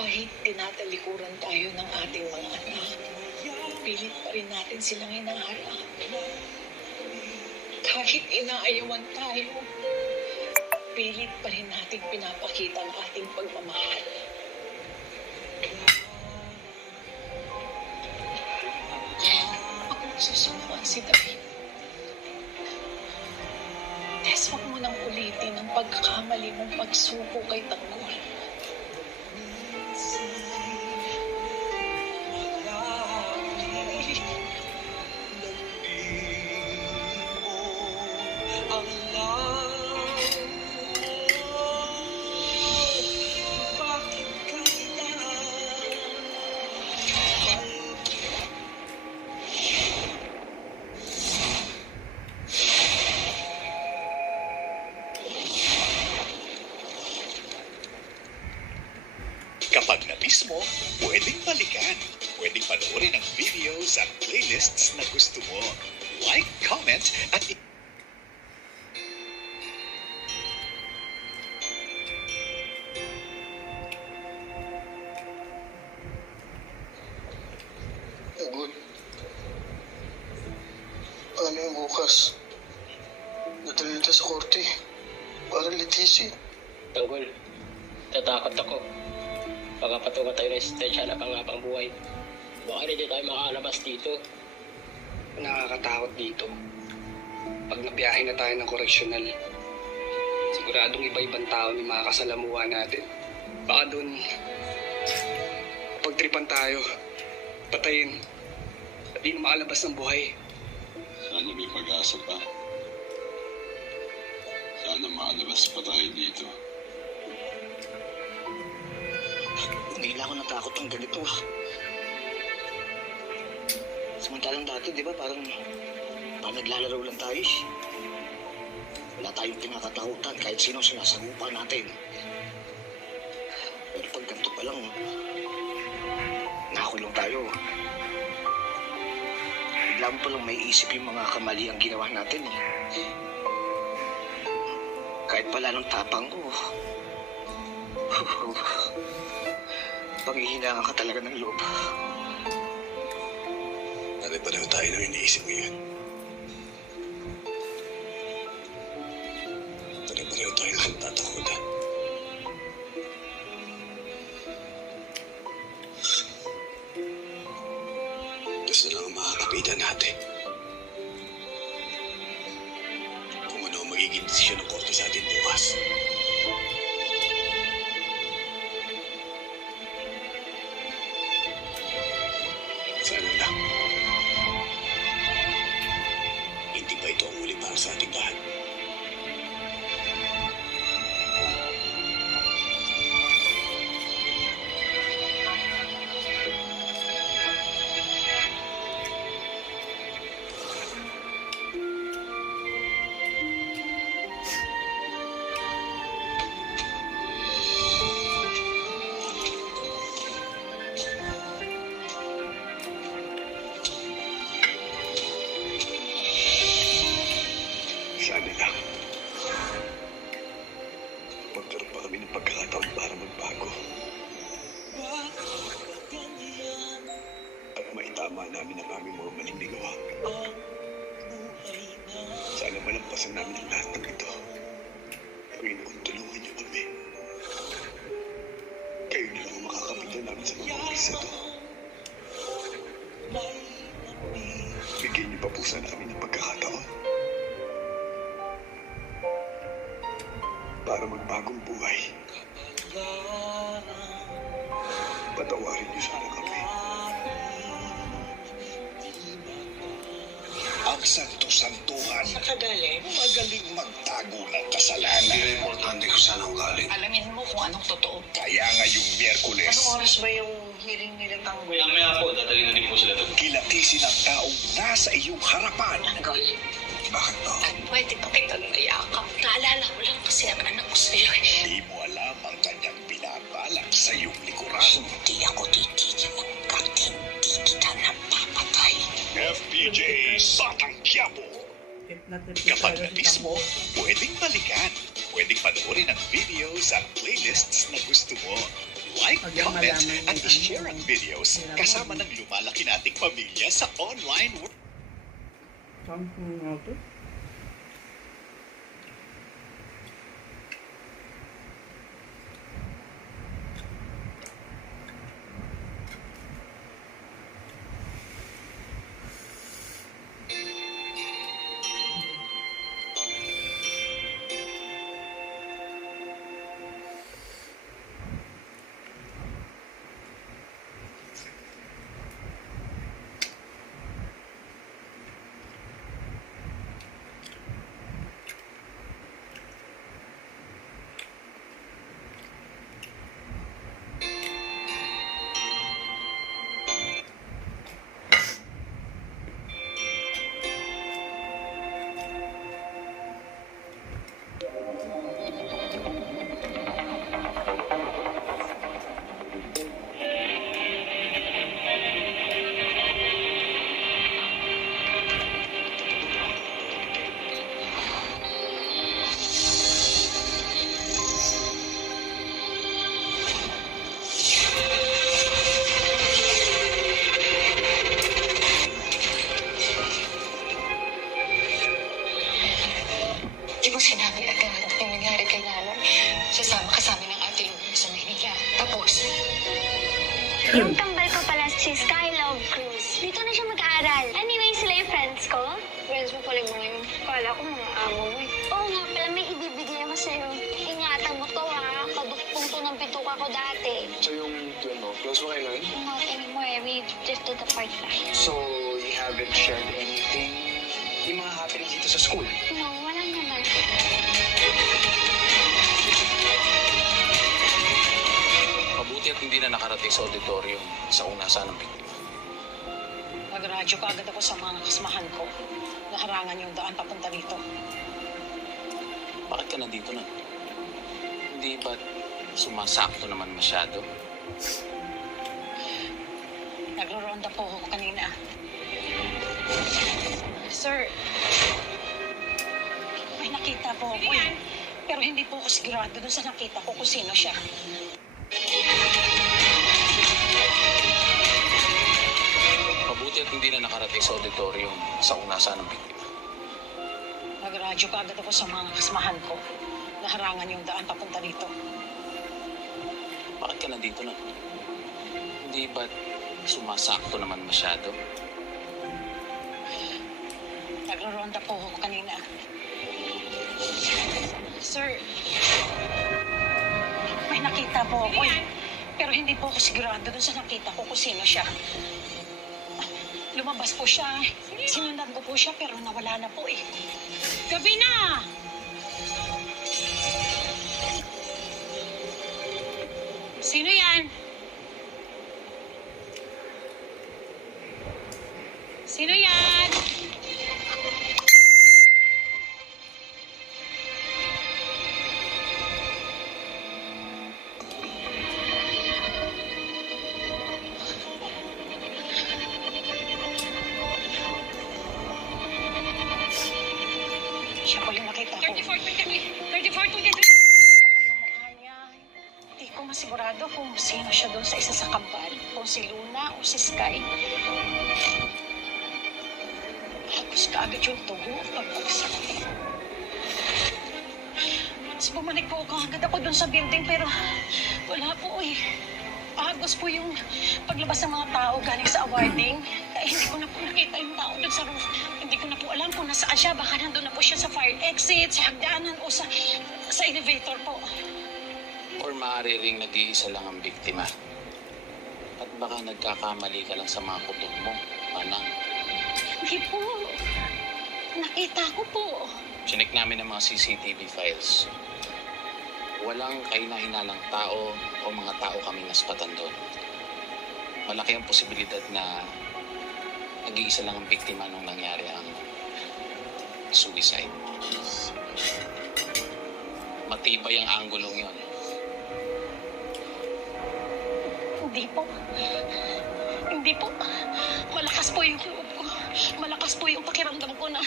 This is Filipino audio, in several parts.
Kahit tinatalikuran tayo ng ating mga anak, pilit pa rin natin silang hinaharap. Kahit inaayawan tayo, pilit pa rin natin pinapakita ang ating pagmamahal. Huwag mong susubukan si David. Tess, huwag mo nang ulitin ang pagkakamali mong pagsuko kay Tanggol. Kapag na-miss mo, pwedeng balikan. Pwedeng panoorin ang videos at playlists na gusto mo. Like, comment, at Agol. Paano yung bukas? Nadali na sa korte. Para litisi. Tanggol, tatakot ako. Baka patungan tayo ng estensya na pangapang buhay. Baka hindi tayo makalabas dito. Nakakatakot dito. Pag nabiyahe na tayo ng koreksyonal, siguradong iba-ibang tao ni mga kasalamuha natin. Baka doon, pagtripan tayo, patayin, at di na makalabas ng buhay. Sana may pag-asa pa. Sana makalabas pa tayo dito. Ngayon ako natakot ng ganito. Samantalang dati, di ba, parang naglalaro lang tayo. Wala tayong kinakatakutan kahit sino sinasagupa natin. Pero pag ganito pa lang, nakakulong tayo. Bigla mo palang may isip yung mga kamali ang ginawa natin. Kahit pala nung tapang ko, panghihinaan ka talaga ng loob. Pare-pareho tayo na iniisip ngayon. Pare-pareho tayo na natatakot. Gusto lang ang makakapitan natin. Kung ano ang magiging desisyon ng korte sa atin bukas. Sana lang. Hindi ba ito ang huli para sa ating lahat? Sana lang. Magkaroon pa kami ng pagkakataon para magbago. At maitama namin ang aming mga maling nagawa. Sana malampasan namin ang lahat ng ito. Panginoon, tulungan niyo kami. Kayo na lang ang makakapitan namin sa mga umpisa to. Bigyan niyo pa po sa namin ng pagkakataon. Para magbagong buhay. Patawarin niyo sana kami. Ang santo-santuhan Nakadali. magaling magtago ng kasalanan. Importante ko sana ang galing. Alamin mo kung anong totoo. Kaya ngayong Miyerkules, Anong oras ba yung hearing nila Tanggol? Mamaya po, dadali na din po sila doon. kilatisin ang taong nasa iyong harapan. Tanggol, Bakit ba? at pwede pa kitang mayakap. Naalala ko lang kasi ang anak ko sa'yo. Di mo alam ang kanyang binabalak sa iyong likuran. Hindi ako titigil hanggat hindi kita napapatay. FPJ Batang Quiapo. Kapag na-miss mo, pwedeng balikan. Pwedeng panoorin ang videos at playlists na gusto mo. Like, Pag yung comment, malaman at kung i-share ano, ang videos kasama ng lumalaki nating pamilya sa online world. Something nga to. Di mo sinabi agad yung nangyari kay Lalo. Sasama ka sa amin ng ate Lulu sa Maynila. Tapos, Yung tambal ko pala si Skylove Cruz. Dito na siya mag-aaral. Anyway, sila yung friends ko. Friends mo pala mga yun. Kala ko mga amo mo eh. Oo nga pala, may ibibigay ako sa'yo. Ingatan mo to ha. Kaduktong to ng pituka ko dati. So yung twin mo, close mo kayo nun? Not anymore. We drifted apart na. So, you haven't shared anything? Yung mga happenings dito sa school? No, wala naman. Mabuti at hindi na nakarating sa auditorium sa unasan ng biktima. nagradyo ka agad ako sa mga kasamahan ko. Naharangan yung daan papunta dito. Bakit ka nandito na? Hindi ba sumasakto naman masyado? Nagro-ronda po ako kanina. Sir, may nakita po ako. Pero hindi po ako sigurado dun sa nakita ko kung sino siya. Mabuti at hindi na nakarating sa auditorium sa unasan ng biktima. Nagradyo ka agad ako sa mga kasamahan ko. Naharangan yung daan papunta dito. Bakit ka nandito na? Hindi ba sumasakto naman masyado? Nagro-ronda po ako kanina. Sir, may nakita po ako. Pero hindi po ako sigurado dun sa nakita ko kung sino siya. Lumabas po siya. Sinundan ko po siya pero nawala na po eh. Gabi na! Sino yan? Sino yan? Siya po yung nakita ko. 34 to get. Ako yung mukha niya. Hindi ko masigurado kung sino siya doon sa isa sa kambal. Kung si Luna o si Sky. Hapos ka agad yung tugo pag-usap. Mas bumalik po agad ako doon sa building pero wala po eh. Agos po yung paglabas ng mga tao galing sa awarding. Kaya hindi ko na po nakita yung tao doon sa roof. Hindi ko na po alam kung nasaan siya. Baka nandun na po siya sa fire exit, sa hagdanan o sa elevator po. Or maaari ring nag-iisa lang ang biktima. At baka nagkakamali ka lang sa mga kutob mo, Manang. Hindi po. Nakita ko po. Chinek namin ang mga CCTV files. Walang kahina-hinalang tao o mga tao kami naspatan doon. Malaki ang posibilidad na nag-iisa lang ang biktima nung nangyari ang suicide. Matibay ang anggulong yon. Hindi po. Hindi po. Malakas po yung loob ko. Malakas po yung pakiramdam ko na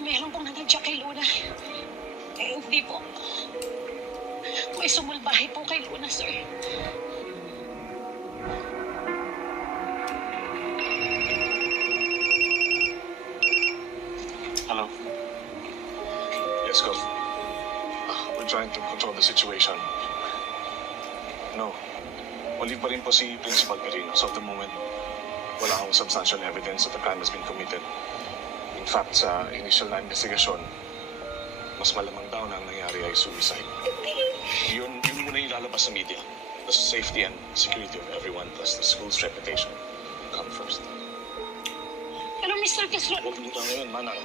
meron pong nanadya kay Luna. Eh, hindi po. ay sumulbahe po kay Luna, sir. Hello? Yes, Gov. We're trying to control the situation. No. Mali pa rin po si Principal Perino. So at the moment, wala akong substantial evidence that the crime has been committed. In fact, sa initial na investigation, mas malamang daw na ang nangyari ay suicide. Yun muna yung lalabas sa media. The safety and security of everyone plus the school's reputation come first. Pero Mr. Quezon, Huwag mo lang ngayon, Manang.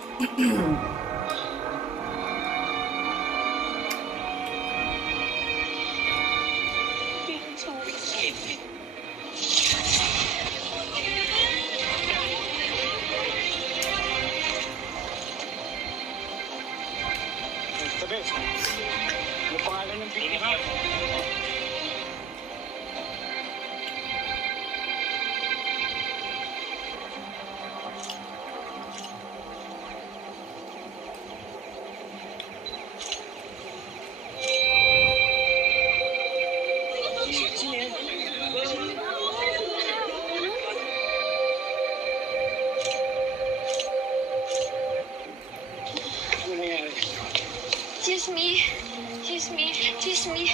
Tabi, ano pangalan ng biktima? Excuse me. Excuse me. Excuse me.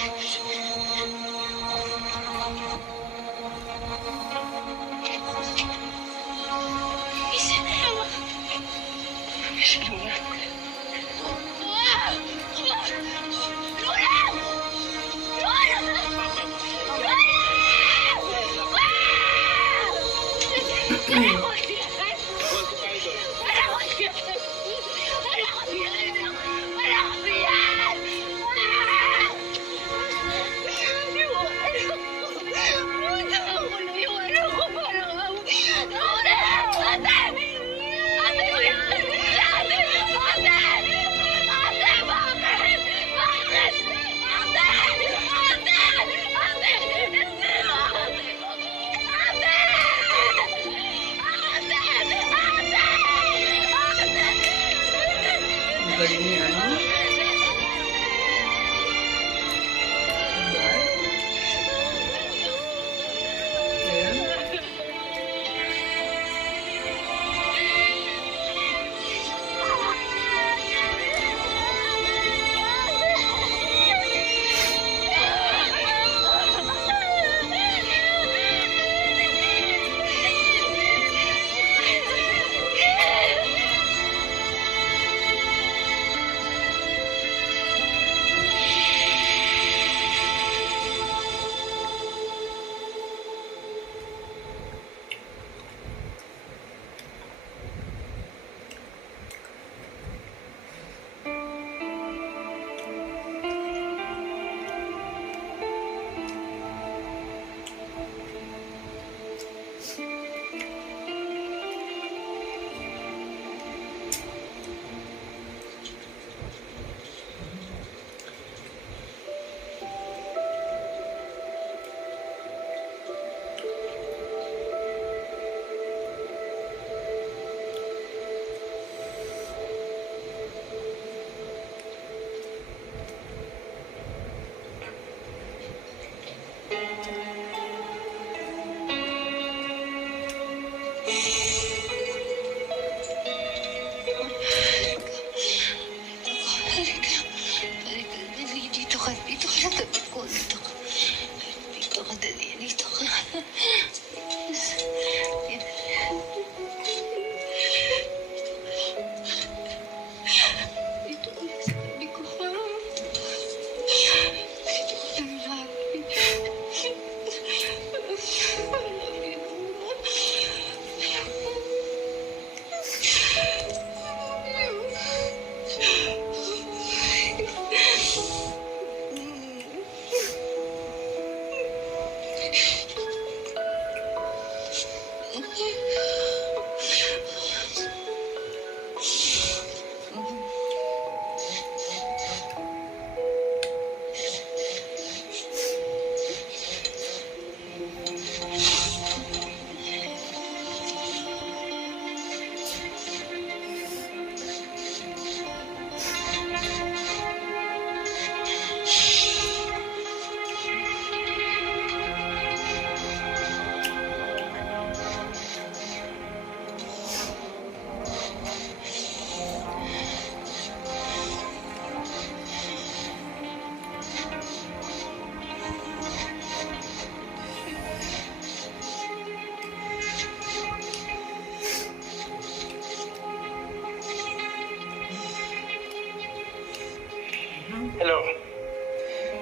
Hello.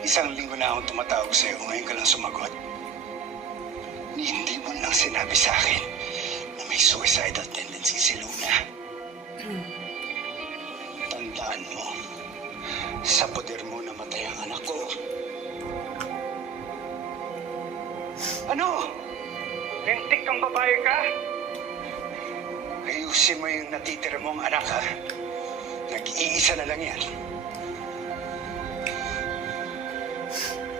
Isang linggo na akong tumatawag sa'yo. Ngayon ka lang sumagot. Hindi mo lang sinabi sa akin na may suicidal tendency si Luna. Tandaan mo, sa poder mo namatay ang anak ko. Ano? Lintik kang babae ka? Ayusin mo yung natitira mong anak, ha? Nag-iisa na lang yan.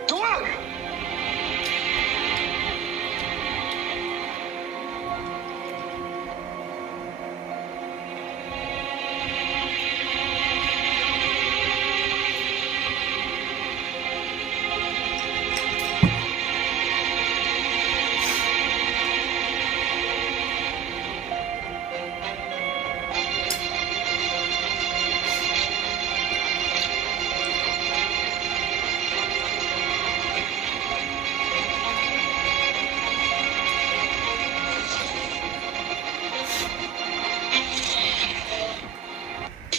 Tuwag!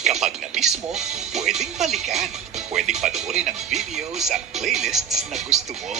Kapag na-miss mo, pwedeng balikan. Pwedeng panoorin ang videos at playlists na gusto mo.